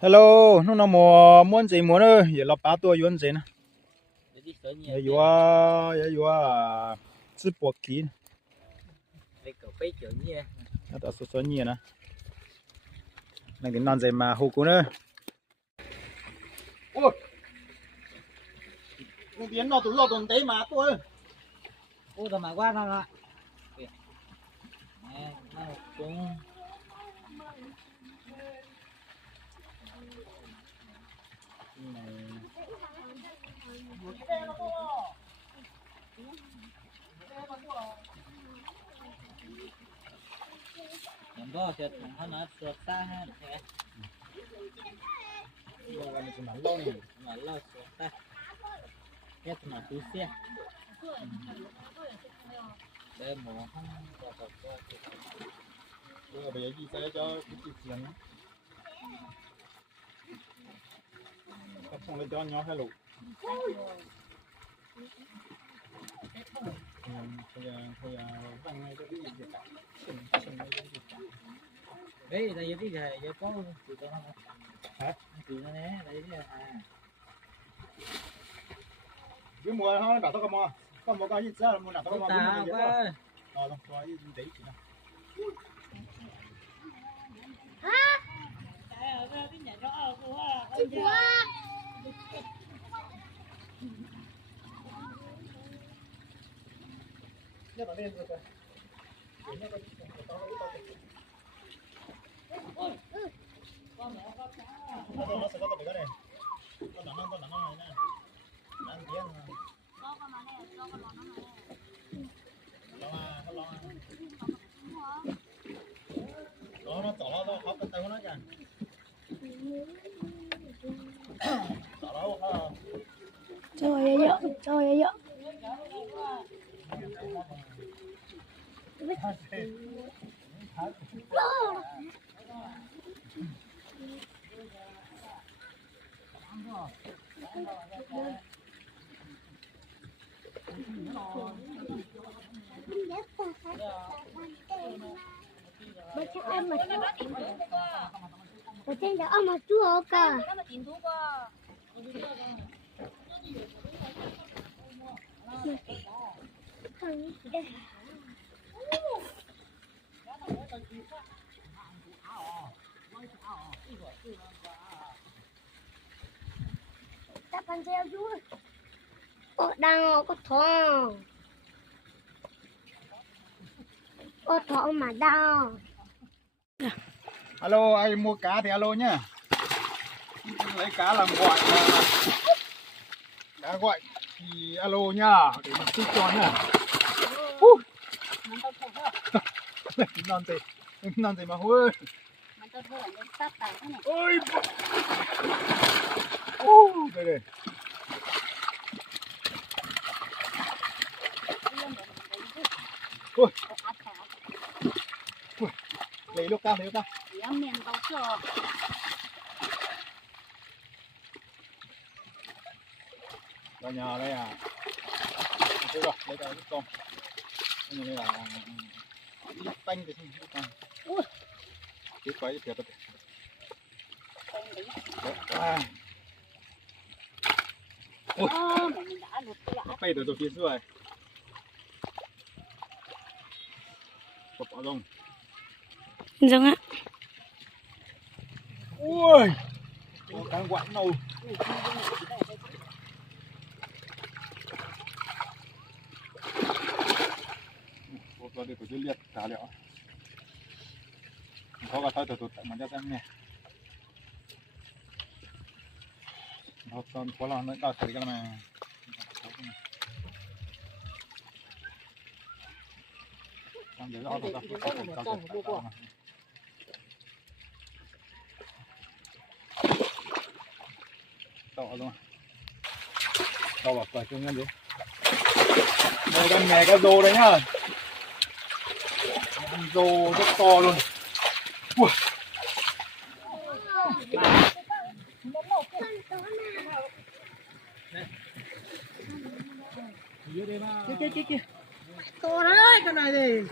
Hello, nó nào muốn gì muốn ơi, giờ là ba tuổi muốn gì nè, giờ vừa直播机，那到说你呢，那个男仔嘛好过呢，哦，那边老动得嘛多，ô tao mà qua nó là nè nó cũng làm đó thì nó sượt xa ha nè mà lo sượt xa cái mà túi xe để mồ không có bây giờ đi xe cho cái tiền, xong rồi cho nhỏ hello, bây giờ văng ngay cái gì cả, đấy đây cái gì giờ có từ đó không hả? từ nó nè đây cái cái mùa nó đào tao có mùa cái gì ra mùa đào tao có ta mùa quá rồi coi gì đấy chị nào. Nó tỏ nó khó cái tay của nó kìa, tỏ nó trời ơi bữa chắc em mà bữa chắc đã ông mà chua cả ta pan treo vui đang có thong mà đau. alo ai mua cá thì alo nhá, lấy cá làm gọi là cá gọi thì alo nhá để mình thích cho nhá. non gì mà hôi ôi đây đây lấy lúc cao vào nhà đây à, đây rồi lấy cái con đây là tanh thì không cái quái thiệt đấy bay từ phía dưới cọp vào rồng Giống ạ. ui đang quặn nâu rồi để tổ chức liệt cá liệu có cả thôi tụt mà cho xem nè nó còn có là nó đào thấy cái này đang để rõ rồi to luôn to vào phải chung nhân gì đây con này cái rô đấy nhá, con rô rất to luôn. Ui. Kia to đấy con này thì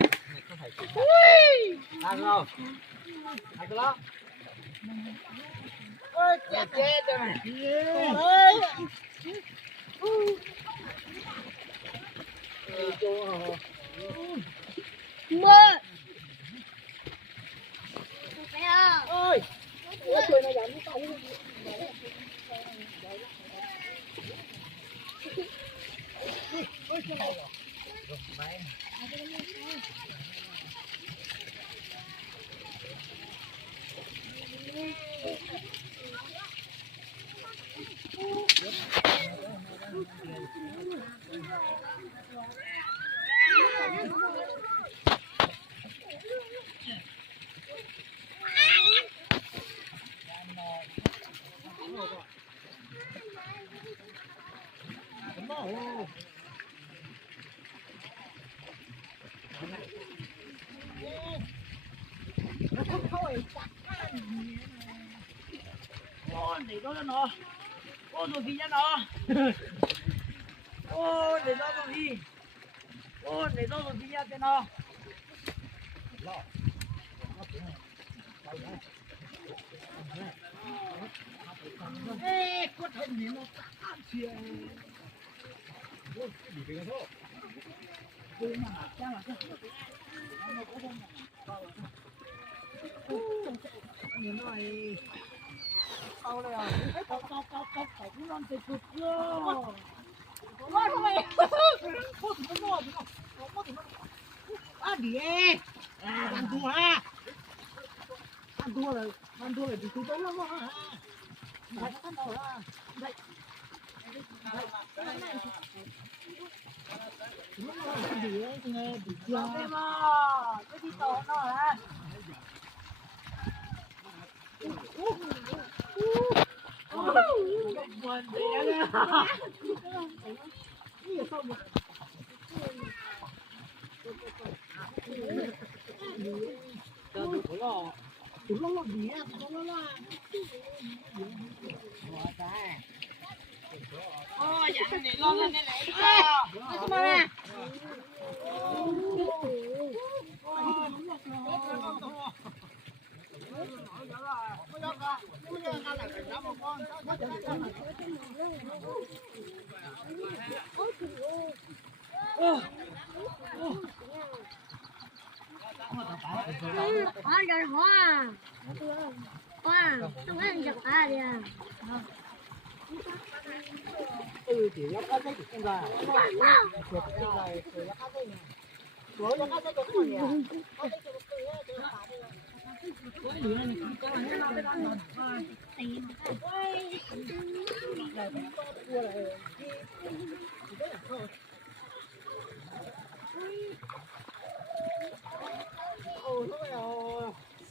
ăn không ăn cái đó chết rồi mày. Mơ. Ôi. Ôi trời nó dám tao. Ô, để đó cho nó. Ô, rồi gì cho nó. Ô, để đó rồi gì. Ô, để đó rồi gì cho nó. Ê, có thể nhìn nó tát xìa. Nhìn này. Tao đây à. Tao cũng làm thế cực cơ. Quá thôi mày. Có gì nó ngon không? Có gì nó. À đi. À, ăn thua à. Ăn thua rồi thì tôi tốt lắm à. Đây nó đâu à. Đây. Nó đi nghe bị chưa. Em à. Cái gì to nó à. Buồn thế à. Tụi nó làm gì á? Tụi nó là ôi dạ này lo lên đây lại sao mà Hoa rồi hoa. Hoa, không ăn được à đi à. ừ chỉ lắp cái gì không ra rồi lắp cái gì rồi lắp cái gì cái lửa này cũng có cái nó cái đó rồi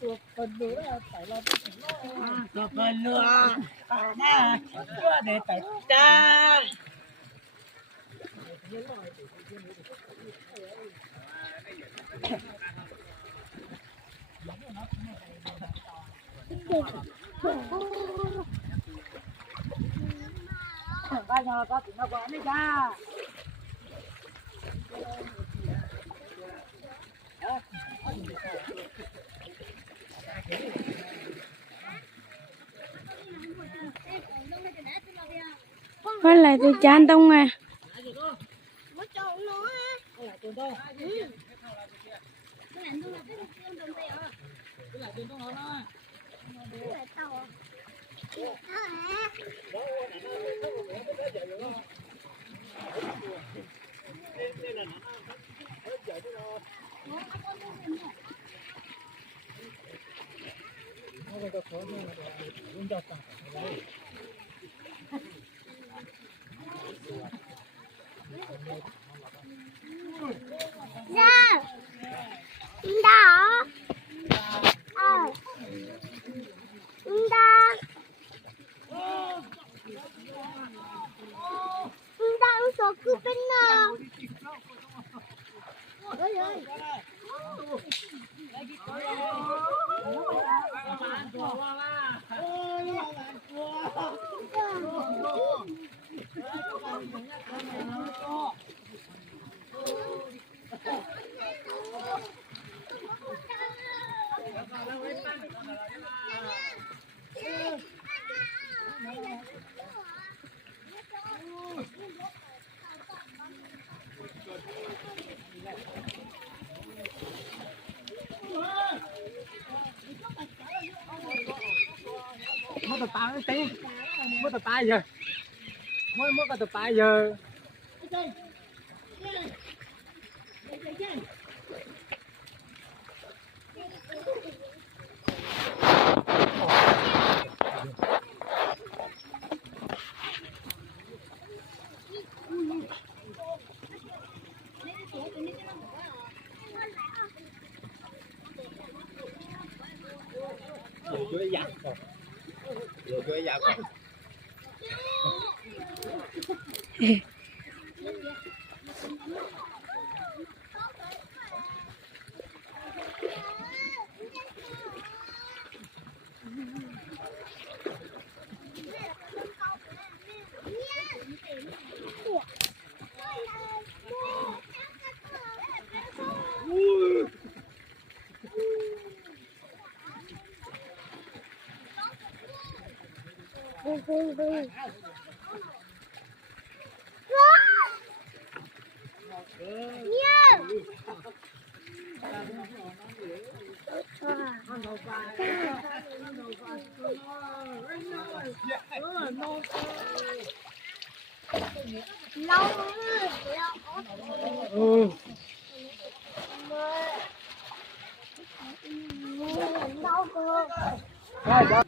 sụp phần nữa là phải là sụp phần nữa nè chưa để phải ta ba nhà ta cũng nó quán đấy cha Con lại tôi chán tông à. Dạ. Đó. Đó. Đang số cứ bên nào. Ôi ơi. mất tập tài tí mất tập tài giờ mới mất cái tập tài giờ chuối giặt rồi chuối giặt rồi Lâu